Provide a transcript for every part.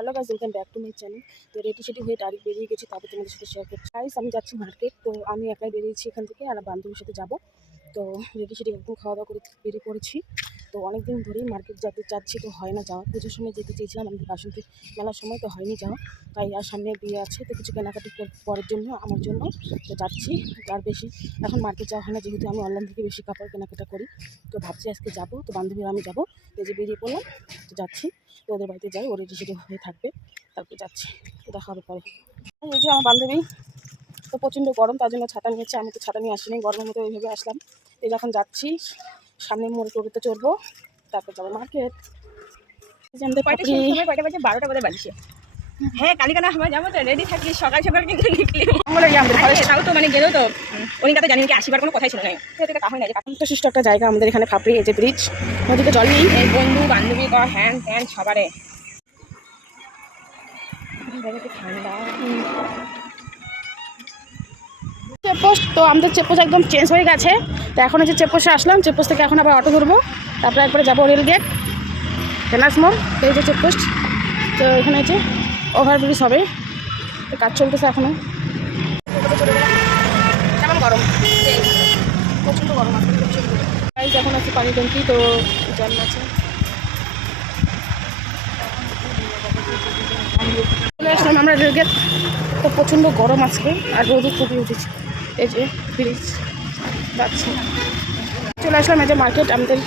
Hello guys, welcome back to my channel. তো ready সেডি হয়ে direct বেরিয়ে গেছি, তারপর তোমাদের সাথে শেয়ার করছি। গাইস, আমি যাচ্ছি মার্কেট। তো আমি একাই বেরিয়েছি এখান থেকে, আর বান্ধবীর সাথে যাব। তো রেডি সেডি একদম খাওয়া দাওয়া করে বেরিয়ে পড়েছি। তো অনেকদিন ধরেই মার্কেট যেতে চাচ্ছি, তো হয় না যাওয়া। পুজোর সময় যেতে চেয়েছিলাম আমাদের বাসন্তী মেলার সময়, তো হয়নি যাওয়া। তাই আর সামনে বিয়ে আছে, তো কিছু কেনাকাটি করার জন্য আমার জন্য তো যাচ্ছি। আর বেশি এখন মার্কেট যাওয়া হয় না, যেহেতু আমি অনলাইন থেকে বেশি কাপড় কেনাকাটা করি। তো ভাবছি আজকে যাবো, তো বান্ধবীর আমি যাবো। তো যে বেরিয়ে পড়লাম, তো যাচ্ছি। তো ওদের বাড়িতে যাই, ও রেডি সেডি হয়ে থাকবে, তারপরে যাচ্ছি। তো দেখা হবে পরে। এই যে আমার বান্ধবী, তো প্রচণ্ড গরম, তার জন্য ছাতা নিয়েছে। আমি তো ছাতা নিয়ে আসিনি, গরমের মতো ওইভাবে আসলাম। এই যখন যাচ্ছি, সামনে মোড়ে টোটোতে চড়বো, তারপর যাবো মার্কেট। কয়টা বাজে? 12টা বাজে বাজছে। হ্যাঁ, কালিকানা আমরা যাবো, তো রেডি থাকি। সকাল সকাল কিন্তু তাও তো মানে গেলেও তো ওদিনটা তো জানি কি আসিবার কোনো কথাই ছিল না। হয় না যে তো সুষ্ঠু একটা জায়গা আমাদের এখানে, ফাপড়ি, এই যে ব্রিজ, নদীতে জল নেই। এই বন্ধু বান্ধবী বা হ্যান ত্যান সবারে ঠান্ডা। চেকপোস্ট, তো আমাদের চেকপোস্ট একদম চেঞ্জ হয়ে গেছে। তো এখন যে চেকপোস্টে আসলাম, চেকপোস্ট থেকে এখন আবার অটো ধরবো, তারপরে একবারে যাবো রেল গেট, টেনাস মোড়। এই যে চেকপোস্ট, তো এখানে আছে ওভারব্রিজ হবে, তো কাজ চলতেছে এখনও। কেমন গরম, প্রচণ্ড গরম আছে। এখন আছে পানি ট্যাঙ্কি, তো জল আছে। চলে আসলাম আমরা রেল গেট। তো প্রচণ্ড গরম আজকে, আর রোদও খুবই উঠেছে। এই যে ব্রিজ যাচ্ছে, চলে আসলাম এই যে মার্কেট। আমাদের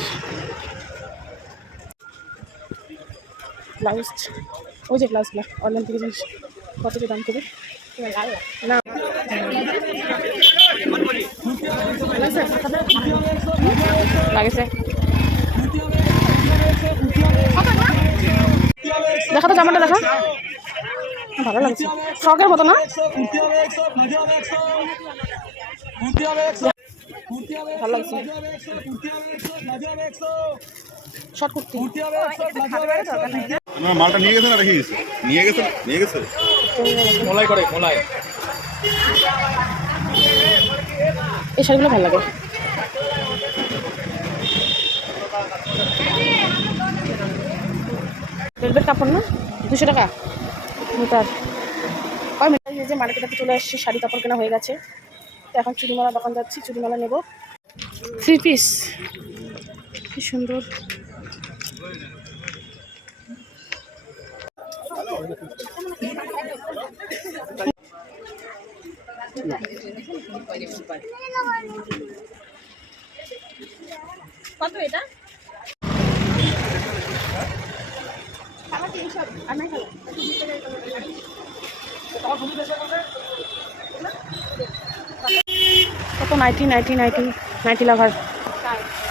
ব্লাউজ, ওই যে ব্লাউজগুলো অনলাইন থেকে জিনিস কত দাম করে না লাগেছে। দেখা তো জামাটা, দেখা ভালো লাগছে, ফ্রকের মতো না? ভালো লাগছে, শর্ট কুর্তি। আপনারা মালটা নিয়ে গেছেন না রেখে গেছে? নিয়ে গেছে মোলাই করে মোলাই। এই শাড়িগুলো ভালো লাগে। ভেলভেট কাপড় না, 200 টাকা মিটার। এই যে মার্কেটে চলে আসছি, শাড়ি কাপড় কেনা হয়ে গেছে। তো এখন চুড়িমালা দোকান যাচ্ছি, চুড়িমালা নেব। 3 পিস, কি সুন্দর। কত এটা? কত? 90 লাভার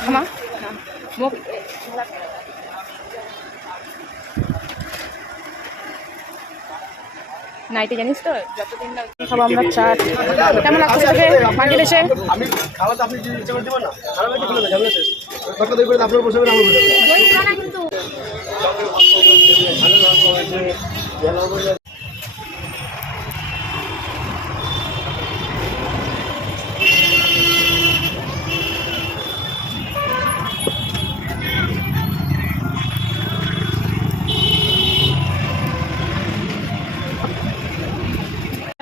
আমার নাইটে জানিস তো যতদিন না খাবো আমরা চাট। কেমন লাগছে তোকে মার্কেট এসে? আমি খাওয়াতে আপনি যদি ইচ্ছা করে দেবেন না, খারাপ হয়তো খুলে ঝামেলা শেষ। কথা দিয়ে করে আপনার বসে আমরা বসে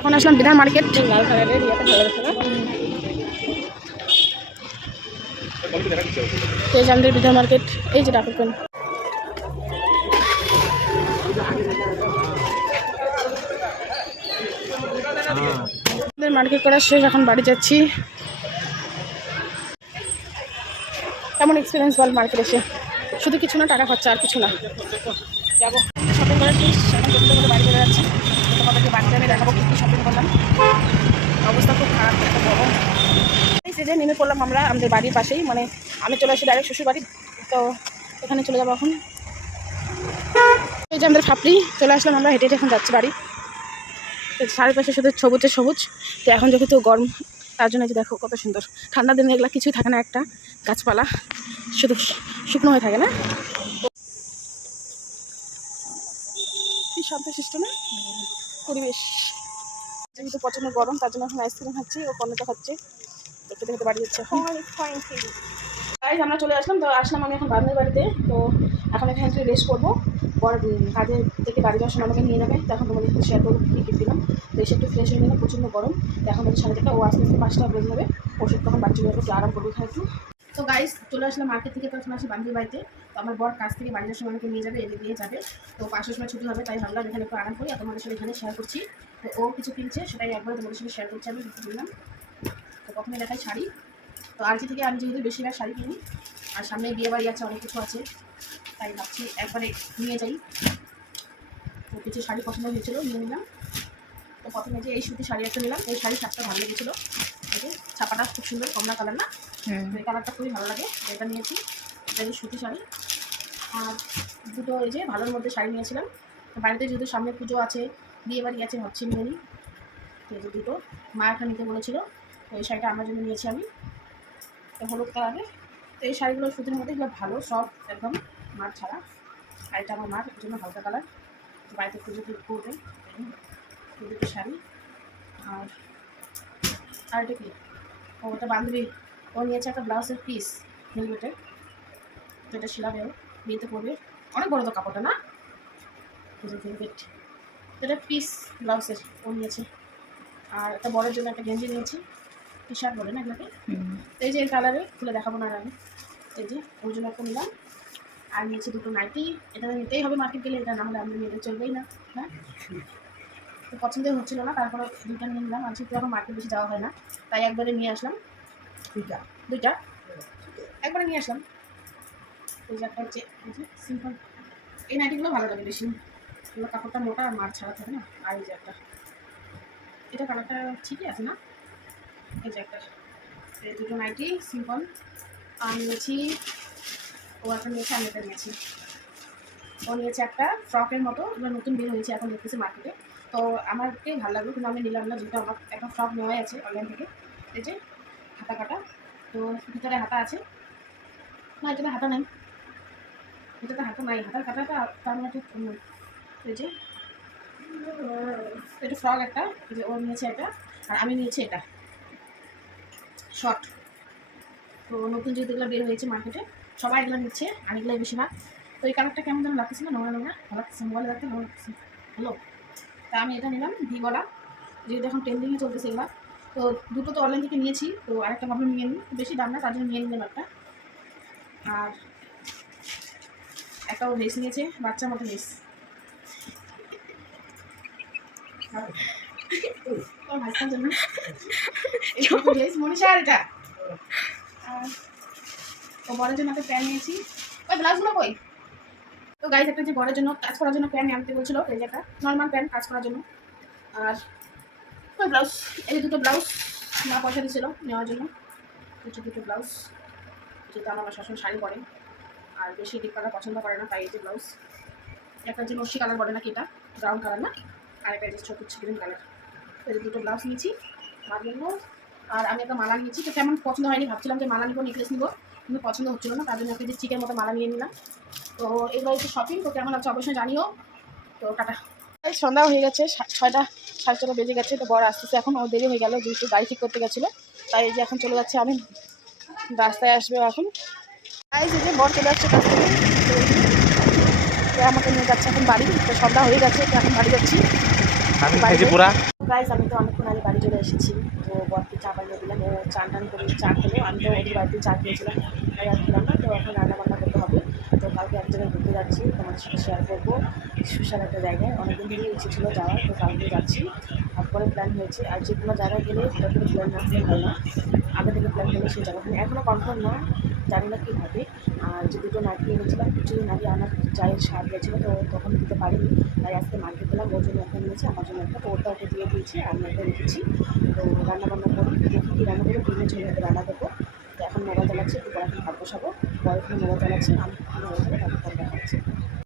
এখন আসলাম বিধান মার্কেট। লাল কালারের ইয়েটা ভালো লাগছে না? এই যে আমাদের বিধান মার্কেট, এই যে ডাকুন মার্কেট করা শেষ, এখন বাড়ি যাচ্ছি। কেমন এক্সপিরিয়েন্স বল মার্কেট এসে? শুধু কিছু না, টাকা খরচা, আর কিছু না। যাবো শপিং করে শেষ, এখন করতে করে বাড়ি চলে যাচ্ছি। তোমাদেরকে বাড়িতে আমি দেখাবো কী কী শপিং করলাম। অবস্থা খুব খারাপ, একটা গরম। এই যে নেমে পড়লাম আমরা আমাদের বাড়ির পাশেই, মানে আমি চলে আসি ডাইরেক্ট শ্বশুর বাড়ি। তো এখানে চলে যাবো এখন। এই যে আমাদের ফাপড়ি, চলে আসলাম আমরা, হেঁটে হেঁটে এখন যাচ্ছি বাড়ি। চারিপাশে শুধু সবুজ। তো এখন যেহেতু গরম, তার জন্য যে দেখো কত সুন্দর। ঠান্ডা দিনে এগুলা কিছুই থাকে না, একটা গাছপালা শুধু শুকনো হয়ে থাকে না, কি শান্তশিষ্ট না পরিবেশ। যেহেতু প্রচণ্ড গরম, তার জন্য এখন আইসক্রিম খাচ্ছি, ও কর্নেটা খাচ্ছি, দেখতে দেখতে বাড়ি যাচ্ছে। আমরা চলে আসলাম, তো আসলাম আমি এখন বান্ধবীর বাড়িতে। তো এখন এখানে রেস্ট করবো, বর কাজে থেকে বাড়ি যাওয়ার সময় আমাকে নিয়ে যাবে, তখন তোমাদের সাথে শেয়ার করবো কী গিফট দিলাম। তো এসে একটু ফ্রেশ হয়ে নিলাম, প্রচণ্ড গরম। এখন হচ্ছে 4:30, ও আস্তে আস্তে 5টা বেজে যাবে, ওষুধ তখন বাচ্চা যাবে, একটু আরাম করবো এখানে একটু। তো গাইস চলে আসলাম মার্কেট থেকে, তখন আসি বান্ধবীর বাড়িতে। তো আমার বর কাজ থেকে বাড়ি যাওয়ার সময় আমাকে নিয়ে যাবে, এদিকে দিয়ে যাবে। তো 5টার সময় ছুটি হবে, তাই ভাবলাম এখানে একটু আরাম করি আর তোমাদের সাথে এখানে শেয়ার করছি। তো ও কিছু কিনছে, সেটাই একবার তোমাদের সাথে শেয়ার করছি আমি কিছু কিনলাম। তো প্রথমে দেখাই শাড়ি। তো আজকে থেকে আমি যেহেতু বেশিরভাগ শাড়ি কিনি, আর সামনে বিয়ে বাড়ি আছে, অনেক কিছু আছে, তাই ভাবছি একবারে নিয়ে যাই। তো কিছু শাড়ি পছন্দ হয়েছিল, নিয়ে নিলাম। তো প্রথমে যে এই সুতি শাড়ি একটা নিলাম, এই শাড়ি 7টা ভালো লেগেছিলো। এই যে ছাপাটা খুব সুন্দর, কমলা কালার না, এই কালারটা খুবই ভালো লাগে, এটা নিয়েছি। এটা যে সুতি শাড়ি। আর দুটো এই যে ভালোর মধ্যে শাড়ি নিয়েছিলাম। তো বাড়িতে যেহেতু সামনে পুজো আছে, বিয়ে বাড়ি আছে, ভাবছি নিয়ে নিই। তো এই যে দুটো মা একটা নিতে বলেছিল, তো এই শাড়িটা আমার জন্য নিয়েছি আমি, তো হলুদ কালারে। তো এই শাড়িগুলো সুতির মধ্যে এগুলো ভালো, সব একদম মার ছাড়া। আর এটা আমার মার জন্য হালকা কালার, বাড়িতে পুজো করবে। এই দুটো শাড়ি। আর এটা কি, ও ওটা বান্ধবী, ও নিয়েছে একটা ব্লাউজের পিস ভেলভেটের, তো এটা শিলাবেও বিয়েতে পরবে, অনেক বড় তো কাপড়টা না, ভেলভেট। এটা পিস ব্লাউজের ও নিয়েছে। আর একটা বড়ের জন্য একটা গেঞ্জি নিয়েছি, টি শার্ট বলে না এগুলোকে। তো এই যে এই কালারে খুলে দেখাবো না আমি, এই যে ওর জন্য একটা নিলাম। আর নিয়েছি দুটো নাইটি, এটা নিতেই হবে মার্কেট গেলে, এটা না হলে আমি নিয়ে চলবেই না। হ্যাঁ, তো পছন্দই হচ্ছিলো না, তারপরে দুইটা নিয়ে নিলাম। আর যেহেতু এখন মার্কেট বেশি যাওয়া হয় না, তাই একবারে নিয়ে আসলাম দুইটা একবারে নিয়ে আসলাম। এই যে একটা হচ্ছে এই যে সিম্পল, এই নাইটিগুলো ভালো লাগে বেশি, এগুলো কাপড়টা মোটা আর মার ছাড়া থাকে না। আর এই যে একটা, এটা কালারটা ঠিকই আছে না, এই যে একটা, এই দুটো নাইটি সিম্পল। আর নিয়েছি, ও একটা নিয়েছে, আমি এটা নিয়েছি। ও নিয়েছে একটা ফ্রকের মতো, এগুলো নতুন বের হয়েছে এখন দেখতেছি মার্কেটে। তো আমাকে ভালো লাগলো, কিন্তু আমি নিলাম না, যেহেতু আমার একটা ফ্রক নেওয়াই আছে অনলাইন থেকে। এই যে হাতা কাটা, তো ভিতরে হাতা আছে না, এটাতে হাতা নাই, এটাতে হাতা নাই, হাতার কাটাটা তার মধ্যে। এই যে এটা ফ্রক একটা, এই যে ও নিয়েছে এটা, আর আমি নিয়েছি এটা শর্ট। তো নতুন যেহেতু এগুলো বের হয়েছে মার্কেটে, সবাই এগুলো নিচ্ছে, আর এগুলোই বেশিরভাগ। তো এই কালারটা কেমন যেন লাগতেছে না, নোংরা নোংরা ভালো লাগতেছে, মোবাইলে দেখতে ভালো লাগতেছে, হ্যালো। তা আমি এটা নিলাম ভিওলা, যেহেতু এখন ট্রেন্ডিংয়ে চলতেছে এগুলো। তো দুটো তো অনলাইন থেকে নিয়েছি, তো আরেকটা ভাবলাম নিয়ে নিই, বেশি দাম না, তার জন্য নিয়ে নিলাম একটা। আর একটা ও লেস নিয়েছে, বাচ্চার মতো লেস, তোর ভাইস্তার জন্য এই লেস মনীষা। আর এটা তো বড়ের জন্য একটা প্যান্ট নিয়েছি, ওই ব্লাউজগুলো কই। তো গাইজ একটা যে বড়ের জন্য কাজ করার জন্য প্যান্ট আনতে বলছিল, এই যে একটা নর্মাল প্যান্ট কাজ করার জন্য। আর ওই ব্লাউজ, এই যে দুটো ব্লাউজ মা পয়সা দিয়েছিল নেওয়ার জন্য, দুটো ব্লাউজ। যেহেতু আমার শাশুড়ি শাড়ি পরে আর বেশি ডিপ কালার পছন্দ করে না, তাই এই যে ব্লাউজ। একটা যে নস্যি কালার বলে নাকি, এটা ব্রাউন কালার না, আর একটা যে ছোট গ্রিন কালার। এই যে দুটো ব্লাউজ নিয়েছি মার জন্য। আর আমি একটা মালা নিয়েছি, তো কেমন পছন্দ হয়নি, ভাবছিলাম যে মালা নিবো, নেকলেস নিবো, কিন্তু পছন্দ হচ্ছিলো না, তার জন্য একটা যে চিকের মতো মালা নিয়ে নিলাম। তো এগুলো হচ্ছে শপিং, তো কেমন লাগছে অবশ্যই জানিও। তো টাটা। এই সন্ধ্যা হয়ে গেছে, 6টা 6:30 বেজে গেছে। তো বড় আসতেছে এখন, ও দেরি হয়ে গেল যেহেতু গাড়ি ঠিক করতে গেছিলো, তাই এই যে এখন চলে যাচ্ছে, আমি রাস্তায় আসবে এখন। তাই এই যে বর চলে আসছে কাছ থেকে, তো আমাকে নিয়ে যাচ্ছে এখন বাড়ি। তো সন্ধ্যা হয়ে গেছে, তো এখন বাড়ি যাচ্ছি। গাইজ আমি তো অনেকক্ষণ আগে বাড়ি চলে এসেছি। তো বরকে চা বানিয়ে দিলাম, ও চান টান করে চা খেলো, আমি তো ওদের বাড়িতে চা খেয়েছিলাম, তাই আর খেলাম না। তো এখন রান্না বান্না করতে হবে। তো কালকে এক জায়গায় ঘুরতে যাচ্ছি, তোমাদের সাথে শেয়ার করবো, সুসার একটা জায়গায়, অনেকদিন ধরেই ইচ্ছে ছিল যাওয়ার, তো কালকে যাচ্ছি। তারপরে প্ল্যান হয়েছে, আর যে কোনো জায়গায় গেলে হঠাৎ করে প্ল্যান না হলে হয় না, আগে থেকে প্ল্যান করলে সেই জায়গাখানে এখনও কনফার্ম না, জানি না কী হবে। আর যে দুটো নাটি এনেছিলাম, কিছুদিন আগে আমার চায়ের স্বাদ গেছিলো, তো তখন দিতে পারিনি, তাই আজকে মার্কেট গেলাম, ওর জন্য একটা নিয়েছি, আমার জন্য একটা, তো ওটা ওকে দিয়ে দিয়েছি, আমি একটা রেখেছি। তো রান্নাবান্না করি, দেখি কী রান্না করবো, ডিমের ঝোল হয়তো রান্না করবো। তো এখন মোবাইল চালাচ্ছি, একটু পরে এখন ভাত বসাবো, পরে মোবাইল চালাচ্ছি, আমি মোবাইল চালাই, তারপর দেখা হচ্ছে।